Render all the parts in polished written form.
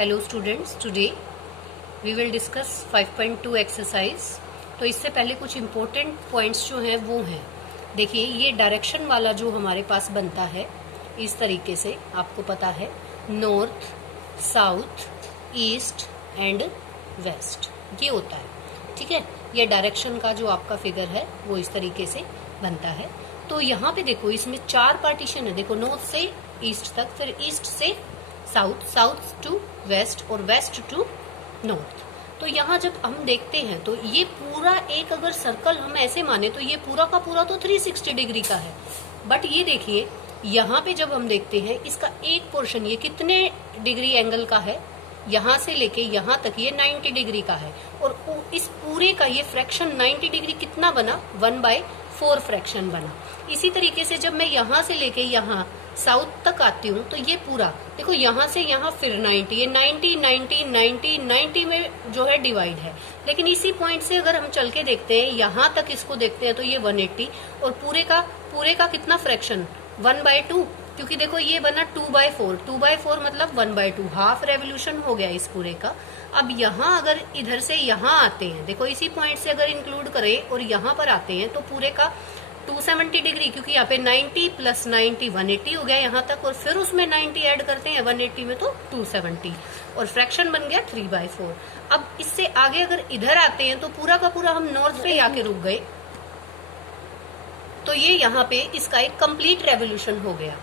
Hello students, today we will discuss 5.2 exercise. तो इससे पहले कुछ इम्पोर्टेंट पॉइंट्स जो हैं वो हैं। देखिए, ये डायरेक्शन वाला जो हमारे पास बनता है इस तरीके से, आपको पता है north, south, east and west ये होता है। ठीक है, ये डायरेक्शन का जो आपका फिगर है वो इस तरीके से बनता है। तो यहाँ पे देखो, इसमें 4 पार्टीशन है। देखो, नॉर्थ से ईस्ट तक, फिर ईस्ट से साउथ, साउथ टू वेस्ट और वेस्ट टू नॉर्थ। तो यहाँ जब हम देखते हैं तो ये पूरा एक अगर सर्कल हम ऐसे माने तो ये पूरा का पूरा तो 360 डिग्री का है। बट ये देखिए, यहाँ पे जब हम देखते हैं इसका एक पोर्शन ये कितने डिग्री एंगल का है, यहाँ से लेके यहाँ तक ये 90 डिग्री का है। और इस पूरे का ये फ्रैक्शन 90 डिग्री कितना बना, 1/4 फ्रैक्शन बना। इसी तरीके से जब मैं यहाँ से लेके यहाँ साउथ तक आती हूँ तो ये पूरा देखो, यहाँ से यहाँ फिर 90, ये 90 90 90 90 में जो है डिवाइड है। लेकिन इसी पॉइंट से अगर हम चल के देखते हैं, यहाँ तक इसको देखते हैं तो ये 180 और पूरे का कितना फ्रैक्शन 1/2, क्योंकि देखो ये बना 2/4, 2/4 मतलब 1/2, हाफ रेवोल्यूशन हो गया इस पूरे का। अब यहाँ अगर इधर से यहाँ आते हैं, देखो इसी पॉइंट से अगर इंक्लूड करें और यहाँ पर आते हैं तो पूरे का 270 डिग्री, क्योंकि यहाँ पे 90 + 90 180 हो गया यहाँ तक, और फिर उसमें 90 ऐड करते हैं 180 में तो 270 और फ्रैक्शन बन गया 3/4। अब इससे आगे अगर इधर आते हैं तो पूरा का पूरा हम नॉर्थ पे आके रुक गए, तो ये यहाँ पे इसका एक कंप्लीट रेवोल्यूशन हो गया।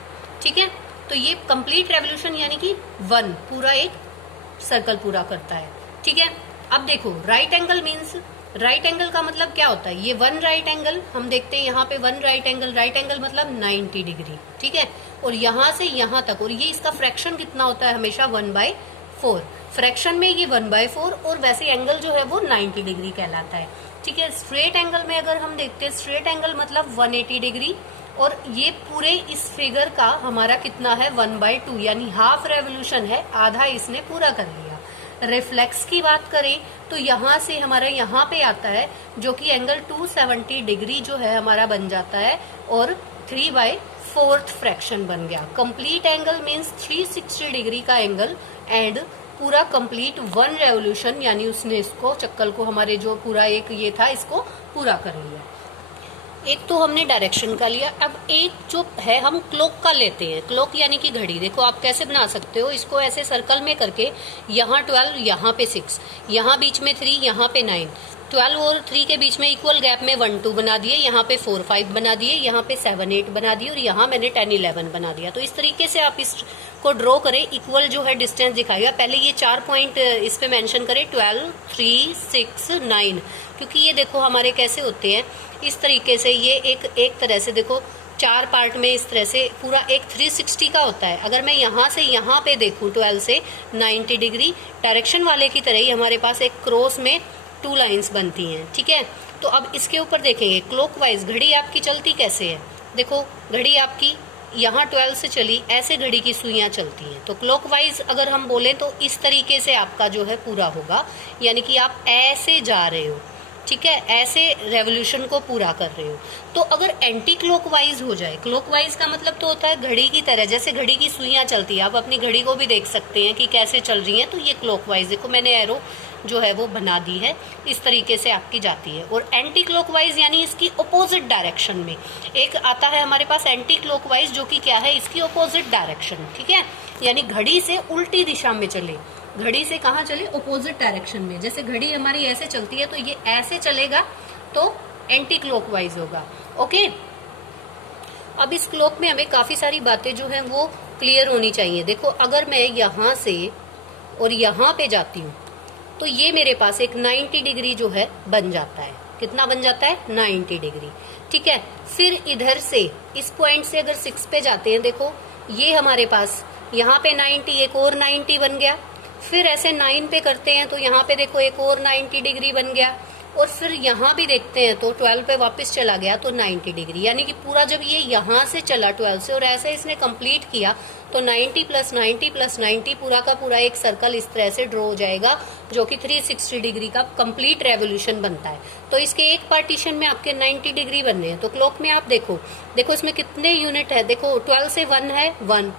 ठीक है, तो ये कंप्लीट रेवोल्यूशन यानी कि 1 पूरा एक सर्कल पूरा करता है। ठीक है, अब देखो right angle means, right angle का मतलब क्या होता है, ये 1 राइट एंगल हम देखते हैं यहाँ पे 1 राइट एंगल मतलब 90 डिग्री। ठीक है, और यहाँ से यहाँ तक, और ये इसका फ्रैक्शन कितना होता है हमेशा 1/4। फ्रैक्शन में ये 1/4 और वैसे एंगल जो है वो 90 डिग्री कहलाता है। ठीक है, स्ट्रेट एंगल में अगर हम देखते हैं, स्ट्रेट एंगल मतलब 180 डिग्री, और ये पूरे इस फिगर का हमारा कितना है 1/2 यानी हाफ रेवोल्यूशन है, आधा इसने पूरा कर लिया। रिफ्लेक्स की बात करें तो यहाँ से हमारा यहाँ पे आता है जो कि एंगल 270 डिग्री जो है हमारा बन जाता है, और 3/4 फ्रैक्शन बन गया। कंप्लीट एंगल मीन्स 360 डिग्री का एंगल एंड पूरा कंप्लीट 1 रेवोल्यूशन, यानी उसने इसको चक्कर को हमारे जो पूरा एक ये था इसको पूरा कर लिया। एक तो हमने डायरेक्शन का लिया, अब एक जो है हम क्लॉक का लेते हैं। क्लॉक यानी कि घड़ी। देखो आप कैसे बना सकते हो इसको, ऐसे सर्कल में करके यहाँ 12, यहाँ पे 6, यहाँ बीच में 3, यहाँ पे 9, 12 और 3 के बीच में इक्वल गैप में 1 2 बना दिए, यहाँ पे 4 5 बना दिए, यहाँ पे 7 8 बना दिए, और यहाँ मैंने 10 11 बना दिया। तो इस तरीके से आप इसको ड्रॉ करें, इक्वल जो है डिस्टेंस दिखाएगा। पहले ये 4 पॉइंट इस पे मेंशन करें, 12 3 6 9, क्योंकि ये देखो हमारे कैसे होते हैं इस तरीके से, ये एक तरह से देखो 4 पार्ट में इस तरह से पूरा एक 360 का होता है। अगर मैं यहाँ से यहाँ पे देखूँ 12 से 90 डिग्री, डायरेक्शन वाले की तरह ही हमारे पास एक क्रॉस में 2 लाइंस बनती हैं। ठीक है, तो अब इसके ऊपर देखेंगे क्लॉकवाइज घड़ी आपकी चलती कैसे है। देखो घड़ी आपकी यहाँ 12 से चली, ऐसे घड़ी की सुइयाँ चलती हैं। तो क्लॉकवाइज अगर हम बोलें तो इस तरीके से आपका जो है पूरा होगा, यानी कि आप ऐसे जा रहे हो। ठीक है, ऐसे रेवोल्यूशन को पूरा कर रहे हो। तो अगर एंटी क्लॉकवाइज हो जाए, क्लॉकवाइज का मतलब तो होता है घड़ी की तरह, जैसे घड़ी की सुइयाँ चलती है, आप अपनी घड़ी को भी देख सकते हैं कि कैसे चल रही हैं। तो ये क्लॉकवाइज, देखो मैंने एरो जो है वो बना दी है, इस तरीके से आपकी जाती है। और एंटी क्लॉकवाइज यानी इसकी अपोजिट डायरेक्शन में एक आता है हमारे पास एंटी क्लॉकवाइज, जो कि क्या है, इसकी अपोजिट डायरेक्शन। ठीक है, यानी घड़ी से उल्टी दिशा में चले, घड़ी से कहाँ चले, अपोजिट डायरेक्शन में। जैसे घड़ी हमारी ऐसे चलती है तो ये ऐसे चलेगा तो एंटी क्लॉकवाइज होगा। ओके, अब इस क्लॉक में हमें काफी सारी बातें जो हैं वो क्लियर होनी चाहिए। देखो अगर मैं यहाँ से और यहाँ पे जाती हूँ तो ये मेरे पास एक 90 डिग्री जो है बन जाता है। कितना बन जाता है, 90 डिग्री। ठीक है, फिर इधर से इस पॉइंट से अगर 6 पे जाते हैं, देखो ये हमारे पास यहाँ पे 90, एक और 90 बन गया। फिर ऐसे 9 पे करते हैं तो यहाँ पे देखो एक और 90 डिग्री बन गया, और फिर यहाँ भी देखते हैं तो 12 पे वापस चला गया तो 90 डिग्री। यानी कि पूरा जब ये यहाँ से चला 12 से और ऐसे इसने कंप्लीट किया तो 90 + 90 + 90 पूरा का पूरा एक सर्कल इस तरह से ड्रॉ हो जाएगा, जो कि 360 डिग्री का कंप्लीट रेवोल्यूशन बनता है। तो इसके एक पार्टीशन में आपके 90 डिग्री बनने हैं। तो क्लॉक में आप देखो इसमें कितने यूनिट है। देखो 12 से 1 है 1,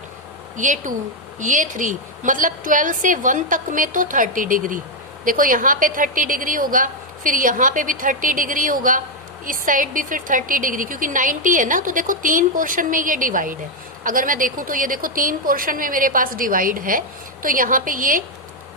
ये 2, ये 3, मतलब 12 से 1 तक में तो 30 डिग्री। देखो यहाँ पे 30 डिग्री होगा, फिर यहाँ पे भी 30 डिग्री होगा, इस साइड भी फिर 30 डिग्री, क्योंकि 90 है ना। तो देखो 3 पोर्शन में ये डिवाइड है। अगर मैं देखूं तो ये देखो 3 पोर्शन में मेरे पास डिवाइड है। तो यहाँ पे ये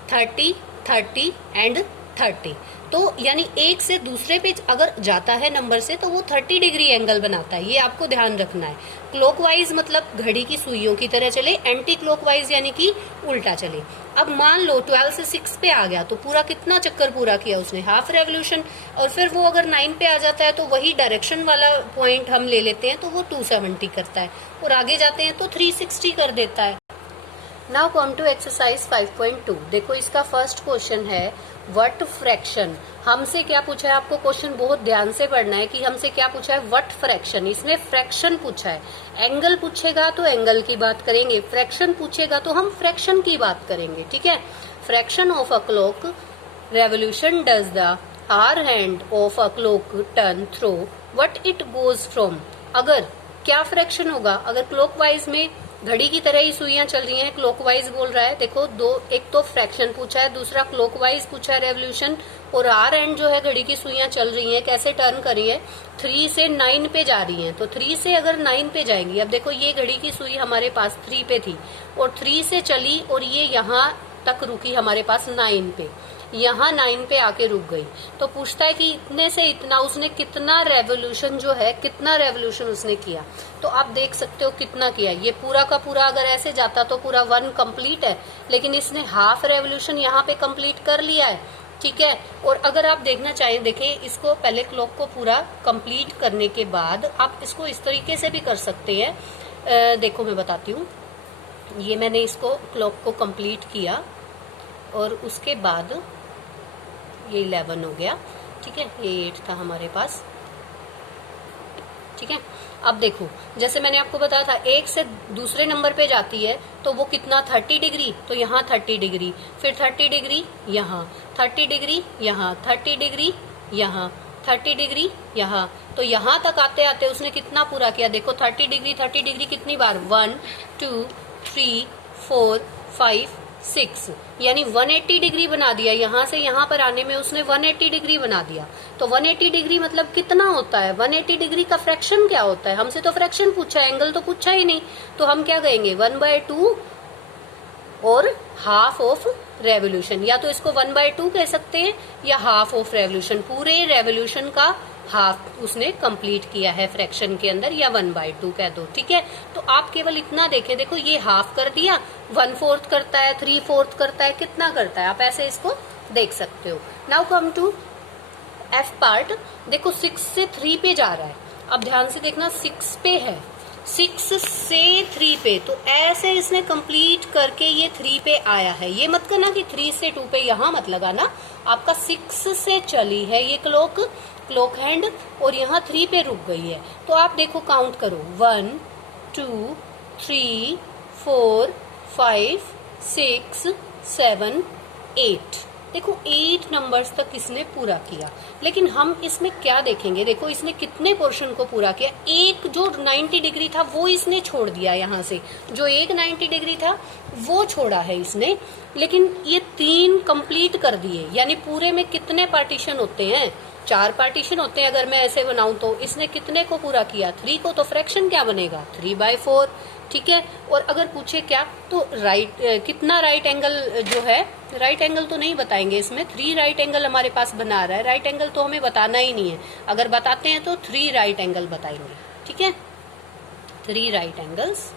30, 30 एंड 30, तो यानी एक से दूसरे पे अगर जाता है नंबर से तो वो 30 डिग्री एंगल बनाता है। ये आपको ध्यान रखना है। क्लॉकवाइज मतलब घड़ी की सुइयों की तरह चले, एंटी क्लॉकवाइज यानी कि उल्टा चले। अब मान लो 12 से 6 पे आ गया तो पूरा कितना चक्कर पूरा किया उसने, हाफ रेवोल्यूशन। और फिर वो अगर 9 पे आ जाता है तो वही डायरेक्शन वाला पॉइंट हम ले लेते हैं, तो वो 270 करता है, और आगे जाते हैं तो 360 कर देता है। Now come to exercise 5.2। देखो इसका फर्स्ट क्वेश्चन है व्हाट फ्रैक्शन। हमसे क्या पूछा है, आपको क्वेश्चन बहुत ध्यान से पढ़ना है कि हमसे क्या पूछा है, व्हाट फ्रैक्शन। इसने फ्रैक्शन पूछा है। एंगल पूछेगा तो एंगल की बात करेंगे, फ्रैक्शन पूछेगा तो हम फ्रैक्शन की बात करेंगे, ठीक है। Fraction of a clock revolution does the hour hand of a clock turn through what it goes from. अगर क्या फ्रैक्शन होगा, अगर क्लॉकवाइज में घड़ी की तरह ही सुइयां चल रही हैं, क्लॉकवाइज बोल रहा है। देखो दो, एक तो फ्रैक्शन पूछा है, दूसरा क्लॉकवाइज पूछा है रेवोल्यूशन, और आर एंड जो है घड़ी की सुइयां चल रही हैं, कैसे टर्न करी है, 3 से 9 पे जा रही हैं। तो 3 से अगर 9 पे जाएंगी, अब देखो ये घड़ी की सुई हमारे पास 3 पे थी और 3 से चली और ये यहाँ तक रुकी हमारे पास 9 पे, यहाँ 9 पे आके रुक गई। तो पूछता है कि इतने से इतना उसने कितना रेवोल्यूशन जो है, कितना रेवोल्यूशन उसने किया। तो आप देख सकते हो कितना किया। ये पूरा का पूरा अगर ऐसे जाता तो पूरा 1 कंप्लीट है, लेकिन इसने हाफ रेवोल्यूशन यहाँ पे कंप्लीट कर लिया है, ठीक है। और अगर आप देखना चाहें, देखें इसको पहले क्लॉक को पूरा कंप्लीट करने के बाद आप इसको इस तरीके से भी कर सकते हैं। देखो मैं बताती हूँ, ये मैंने इसको क्लॉक को कंप्लीट किया और उसके बाद ये 11 हो गया, ठीक है, ये 8 था हमारे पास, ठीक है। अब देखो जैसे मैंने आपको बताया था, एक से दूसरे नंबर पे जाती है तो वो कितना 30 डिग्री, तो यहाँ 30 डिग्री, फिर 30 डिग्री यहाँ, 30 डिग्री यहाँ, 30 डिग्री यहाँ, 30 डिग्री यहाँ। तो यहाँ तक आते आते उसने कितना पूरा किया, देखो 30 डिग्री कितनी बार, 1 2 3 4 5 6, यानी 180 डिग्री बना दिया। यहाँ से यहाँ पर आने में उसने 180 डिग्री बना दिया। तो 180 डिग्री मतलब कितना होता है, 180 डिग्री का फ्रैक्शन क्या होता है। हमसे तो फ्रैक्शन पूछा है, एंगल तो पूछा ही नहीं। तो हम क्या कहेंगे, 1/2 और हाफ ऑफ रेवोल्यूशन, या तो इसको 1/2 कह सकते हैं या हाफ ऑफ रेवोल्यूशन। पूरे रेवोल्यूशन का हाफ उसने कंप्लीट किया है फ्रैक्शन के अंदर, या 1/2 कह दो, ठीक है। तो आप केवल इतना देखें, देखो ये हाफ कर दिया, 1/4 करता है, 3/4 करता है, कितना करता है, आप ऐसे इसको देख सकते हो। Now come to F part. देखो 6 से 3 पे जा रहा है, अब ध्यान से देखना, 6 पे है, 6 से 3 पे, तो ऐसे इसने कंप्लीट करके ये 3 पे आया है। ये मत करना कि 3 से 2 पे, यहाँ मत लगाना, आपका 6 से चली है ये क्लॉक हैंड और यहाँ 3 पे रुक गई है। तो आप देखो काउंट करो, 1 2 3 4 5 6 7 8, देखो 8 नंबर्स तक इसने पूरा किया। लेकिन हम इसमें क्या देखेंगे, देखो इसने कितने पोर्शन को पूरा किया। एक जो 90 डिग्री था वो इसने छोड़ दिया, यहाँ से जो एक 90 डिग्री था वो छोड़ा है इसने, लेकिन ये 3 कंप्लीट कर दिए। यानी पूरे में कितने पार्टीशन होते हैं, 4 पार्टीशन होते हैं अगर मैं ऐसे बनाऊं तो। इसने कितने को पूरा किया, 3 को, तो फ्रैक्शन क्या बनेगा, 3/4, ठीक है। और अगर पूछे क्या, तो कितना राइट एंगल जो है, राइट एंगल तो नहीं बताएंगे इसमें, 3 राइट एंगल हमारे पास बना रहा है। राइट एंगल तो हमें बताना ही नहीं है, अगर बताते हैं तो 3 राइट एंगल बताएंगे, ठीक है, 3 राइट एंगल्स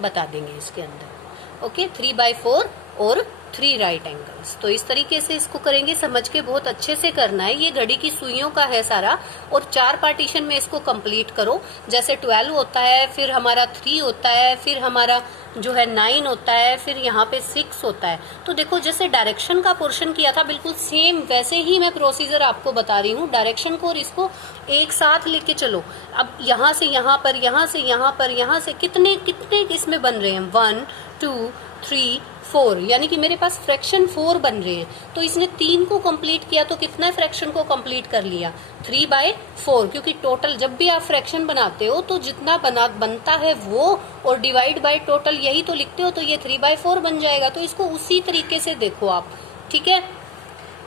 बता देंगे इसके अंदर, ओके। 3/4 और 3 राइट एंगल्स। तो इस तरीके से इसको करेंगे, समझ के बहुत अच्छे से करना है। ये घड़ी की सुइयों का है सारा, और 4 पार्टीशन में इसको कंप्लीट करो। जैसे 12 होता है, फिर हमारा 3 होता है, फिर हमारा जो है 9 होता है, फिर यहाँ पे 6 होता है। तो देखो जैसे डायरेक्शन का पोर्शन किया था, बिल्कुल सेम वैसे ही मैं प्रोसीजर आपको बता रही हूँ। डायरेक्शन को और इसको एक साथ लेके चलो। अब यहाँ से यहाँ पर, यहाँ से यहाँ पर, यहाँ से कितने कितने इसमें बन रहे हैं, 1 2 3 4, यानी कि मेरे पास फ्रैक्शन 4 बन रहे हैं। तो इसने 3 को कंप्लीट किया तो कितना फ्रैक्शन को कंप्लीट कर लिया, 3/4, क्योंकि टोटल जब भी आप फ्रैक्शन बनाते हो तो जितना बनता है वो और डिवाइड बाय टोटल यही तो लिखते हो, तो ये 3/4 बन जाएगा। तो इसको उसी तरीके से देखो आप, ठीक है।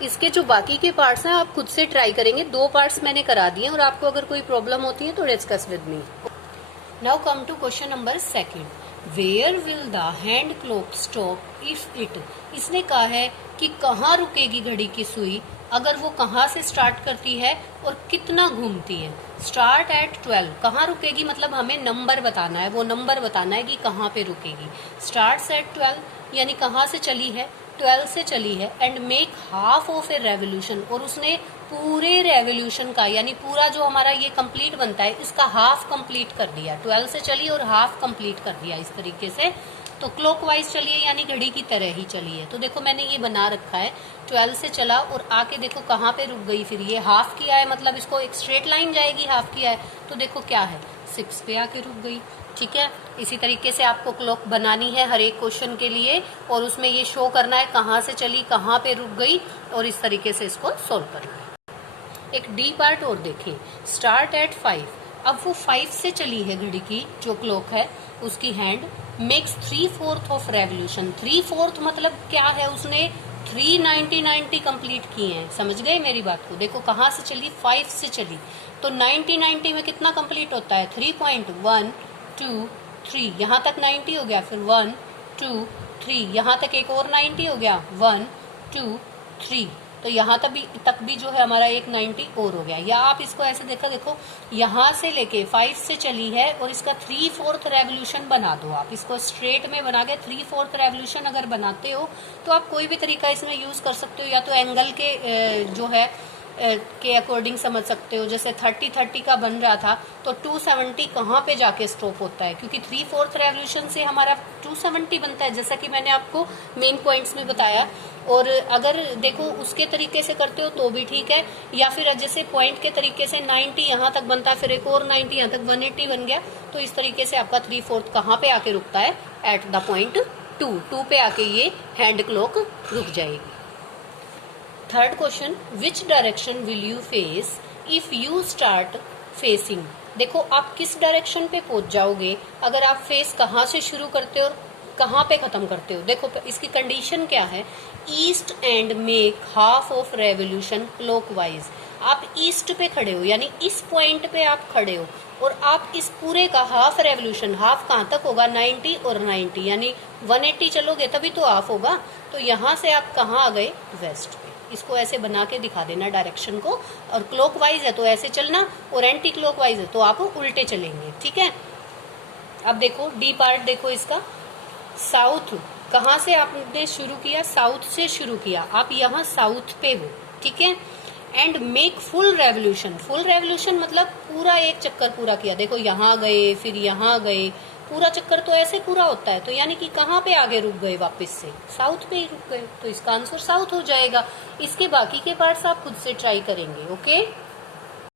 इसके जो बाकी के पार्ट्स हैं आप खुद से ट्राई करेंगे, 2 पार्ट्स मैंने करा दिए, और आपको अगर कोई प्रॉब्लम होती है तो discuss with me. Now come to question number 2, where will the hand clock stop if it, इसने कहा है कि कहाँ रुकेगी घड़ी की सुई अगर वो कहाँ से स्टार्ट करती है और कितना घूमती है। स्टार्ट एट 12, कहाँ रुकेगी मतलब हमें नंबर बताना है, वो नंबर बताना है कि कहाँ पे रुकेगी। स्टार्ट एट 12 यानी कहाँ से चली है, 12 से चली है। And make half of A revolution, और उसने पूरे रेवोल्यूशन का यानी पूरा जो हमारा ये कंप्लीट बनता है इसका हाफ कंप्लीट कर दिया। 12 से चली और हाफ कंप्लीट कर दिया इस तरीके से। तो क्लॉकवाइज चली है यानी घड़ी की तरह ही चली है। तो देखो मैंने ये बना रखा है, 12 से चला और आके देखो कहाँ पे रुक गई, फिर ये हाफ किया है मतलब इसको एक स्ट्रेट लाइन जाएगी, हाफ किया है तो देखो क्या है 6 पे आके रुक गई, ठीक है। इसी तरीके से आपको क्लॉक बनानी है हर एक क्वेश्चन के लिए, और उसमें ये शो करना है कहाँ से चली कहाँ पे रुक गई, और इस तरीके से इसको सोल्व करना है। एक डी पार्ट और देखें, स्टार्ट एट 5, अब वो 5 से चली है घड़ी की जो क्लॉक है उसकी हैंड, मेक्स 3/4 ऑफ रेवोल्यूशन। 3/4 मतलब क्या है, उसने 390 कंप्लीट किए हैं, समझ गए मेरी बात को। देखो कहाँ से चली, 5 से चली, तो 90 में कितना कंप्लीट होता है 3.1 2 3, यहाँ तक 90 हो गया, फिर 1 2 3, यहाँ तक एक और 90 हो गया 1 2 3, तो यहाँ तक भी जो है हमारा एक 90 और हो गया। या आप इसको ऐसे देखो यहाँ से लेके 5 से चली है और इसका 3/4 रेवोल्यूशन बना दो आप, इसको स्ट्रेट में बना के 3/4 रेवोल्यूशन अगर बनाते हो तो आप कोई भी तरीका इसमें यूज कर सकते हो, या तो एंगल के जो है के अकॉर्डिंग समझ सकते हो। जैसे 30 का बन रहा था तो 270 कहाँ पे जाके स्टॉप होता है, क्योंकि 3/4 रेवोल्यूशन से हमारा 270 बनता है, जैसा कि मैंने आपको मेन पॉइंट्स में बताया। और अगर देखो उसके तरीके से करते हो तो भी ठीक है, या फिर जैसे पॉइंट के तरीके से 90 यहाँ तक बनता है, फिर एक और 90 यहाँ तक 180 बन गया, तो इस तरीके से आपका 3/4 कहाँ पे आके रुकता है, एट द पॉइंट 2 पे आके ये हैंड क्लॉक रुक जाएगी। Third question, which direction will you face if you start facing. देखो आप किस डायरेक्शन पे पहुंच जाओगे अगर आप फेस कहाँ से शुरू करते हो और कहाँ पे खत्म करते हो। देखो इसकी कंडीशन क्या है, east and make half of revolution clockwise. आप ईस्ट पे खड़े हो यानी इस पॉइंट पे आप खड़े हो और आप इस पूरे का हाफ रेवोल्यूशन, हाफ कहाँ तक होगा 90 और 90 यानी 180 चलोगे तभी तो हाफ होगा। तो यहाँ से आप कहाँ आ गए, वेस्ट पे। इसको ऐसे बना के दिखा देना डायरेक्शन को, और क्लॉकवाइज है तो ऐसे चलना और एंटी क्लॉकवाइज है तो आप उल्टे चलेंगे, ठीक है। अब देखो डी पार्ट देखो इसका, साउथ कहाँ से आपने शुरू किया, साउथ से शुरू किया, आप यहाँ साउथ पे हो, ठीक है। And make full revolution, full revolution मतलब पूरा एक चक्कर पूरा किया। देखो यहाँ गए फिर यहाँ गए, पूरा चक्कर तो ऐसे पूरा होता है, तो यानी कि कहाँ पे आगे रुक गए, वापस से साउथ पे ही रुक गए, तो इसका आंसर साउथ हो जाएगा। इसके बाकी के पार्ट्स आप खुद से ट्राई करेंगे, ओके।